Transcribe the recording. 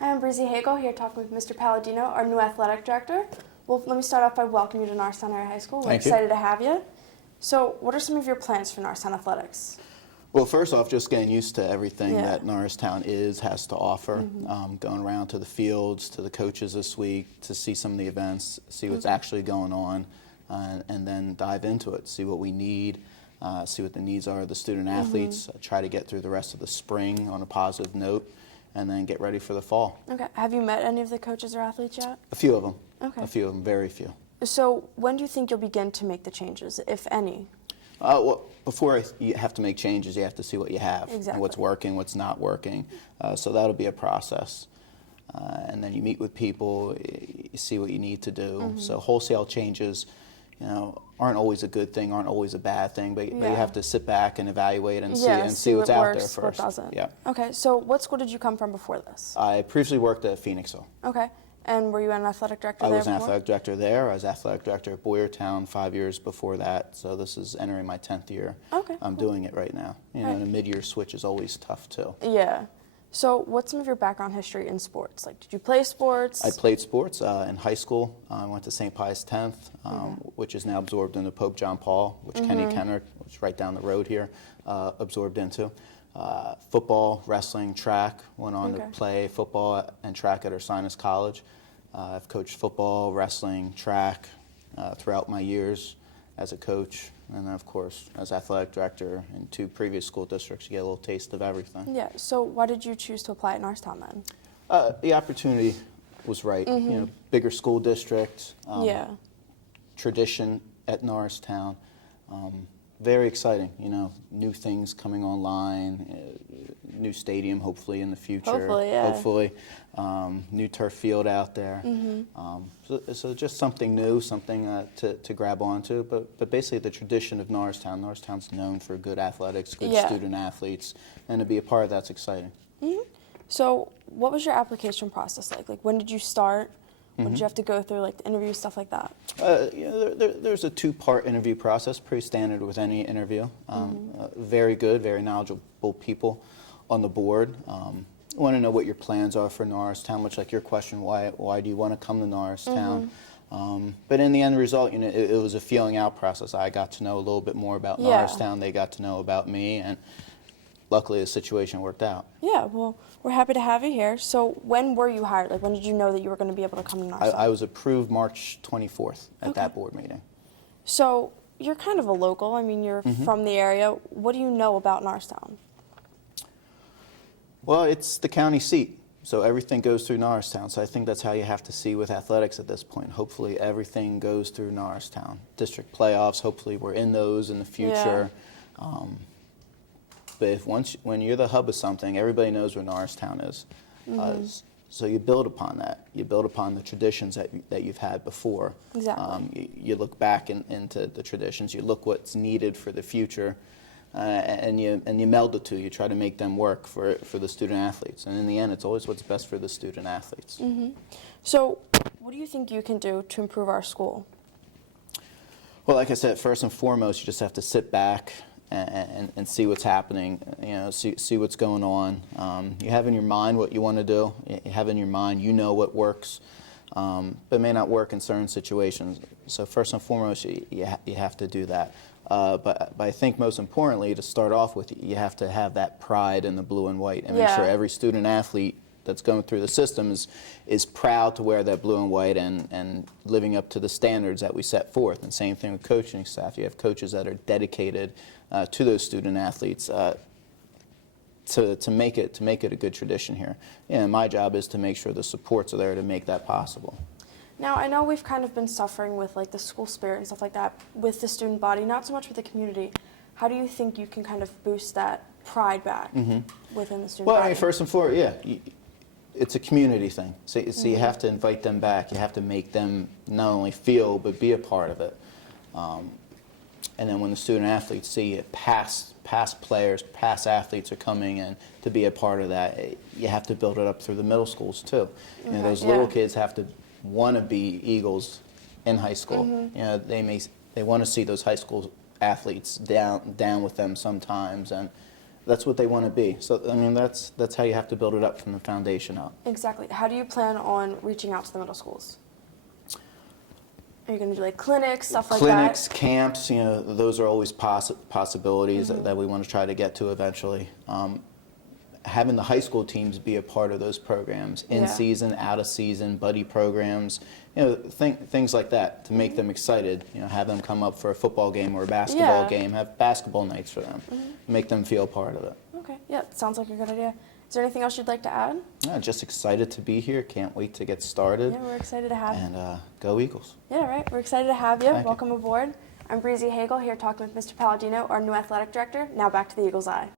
Hi, I'm Breezy Hagel here talking with Mr. Palladino, our new athletic director. Well, let me start off by welcoming you to Norristown Area High School. We're excited to have you. So, what are some of your plans for Norristown athletics? Well, first off, just getting used to everything that Norristown has to offer. Going around to the fields, to the coaches this week, to see some of the events, see what's actually going on, and then dive into it, see what we need, see what the needs are of the student athletes, try to get through the rest of the spring on a positive note, and then get ready for the fall. Okay. Have you met any of the coaches or athletes yet? A few of them. Okay. A few of them, very few. So, when do you think you'll begin to make the changes, if any? Well, before you have to make changes, you have to see what you have, Exactly. and what's working, what's not working. So that'll be a process. And then you meet with people, you see what you need to do. So wholesale changes, aren't always a good thing, aren't always a bad thing, but you have to sit back and evaluate and see what's out there first. What doesn't. Yeah. Okay, so what school did you come from before this? I previously worked at Phoenixville. Okay, and were you an athletic director there I was an before? athletic director there. I was athletic director at Boyertown 5 years before that, so this is entering my 10th year. Okay, I'm doing it right now. And a mid-year switch is always tough too. Yeah. So what's some of your background history in sports? Like, did you play sports? I played sports in high school. I went to St. Pius X, which is now absorbed into Pope John Paul, which Kenny Kenner, which is right down the road here, absorbed into. Football, wrestling, track. Went on to play football and track at Ursinus College. I've coached football, wrestling, track throughout my years as a coach. And then, of course, as athletic director in 2 previous school districts, you get a little taste of everything. Yeah, so why did you choose to apply at Norristown then? The opportunity was right. Bigger school district, tradition at Norristown. Very exciting, new things coming online, new stadium hopefully in the future. Hopefully, yeah. Hopefully. New turf field out there. So just something new, something to grab onto, but basically the tradition of Norristown. Norristown's known for good athletics, good student athletes, and to be a part of that's exciting. So what was your application process like? Like, when did you start? What did you have to go through, like the interview, stuff like that? There's a 2-part interview process, pretty standard with any interview. Very good, very knowledgeable people on the board. Want to know what your plans are for Norristown, much like your question, why do you want to come to Norristown? But in the end result, it was a feeling out process. I got to know a little bit more about Norristown, they got to know about me, and luckily the situation worked out. Yeah, well, we're happy to have you here. So when were you hired? Like, when did you know that you were going to be able to come to Norristown? I was approved March 24th at that board meeting. So you're kind of a local. I mean, you're from the area. What do you know about Norristown? Well, it's the county seat, so everything goes through Norristown. So I think that's how you have to see with athletics at this point. Hopefully everything goes through Norristown. District playoffs, hopefully we're in those in the future. But when you're the hub of something, everybody knows where Norristown is. So you build upon that. You build upon the traditions that you've had before. Exactly. You look back into the traditions. You look what's needed for the future, and you meld the two. You try to make them work for the student athletes. And in the end, it's always what's best for the student athletes. So what do you think you can do to improve our school? Well, like I said, first and foremost, you just have to sit back and see what's happening, see what's going on. You have in your mind what you want to do. You have in your mind, what works, but may not work in certain situations. So first and foremost, you have to do that. But I think most importantly, to start off with, you have to have that pride in the blue and white and make sure every student athlete that's going through the system is proud to wear that blue and white and living up to the standards that we set forth. And same thing with coaching staff. You have coaches that are dedicated to those student athletes to make it a good tradition here. And my job is to make sure the supports are there to make that possible. Now, I know we've kind of been suffering with like the school spirit and stuff like that with the student body, not so much with the community. How do you think you can kind of boost that pride back within the student body? Well, I mean, first and foremost, it's a community thing. So you have to invite them back. You have to make them not only feel, but be a part of it. And then when the student athletes see it, past players, past athletes are coming in to be a part of that, you have to build it up through the middle schools too. Those little kids have to want to be Eagles in high school. They want to see those high school athletes down with them sometimes, and that's what they want to be. So I mean, that's how you have to build it up from the foundation up. Exactly. How do you plan on reaching out to the middle schools? Are you going to do like clinics, stuff like Clinics, that? camps, those are always possibilities that we want to try to get to eventually. Having the high school teams be a part of those programs, in season, out of season, buddy programs, things like that to make them excited. Have them come up for a football game or a basketball game, have basketball nights for them, make them feel part of it. Okay, yeah, sounds like a good idea. Is there anything else you'd like to add? Just excited to be here. Can't wait to get started. Yeah, we're excited to have you. And go Eagles. Yeah, right. We're excited to have you. Thank you. Welcome aboard. I'm Breezy Hagel here talking with Mr. Palladino, our new athletic director. Now back to the Eagles Eye.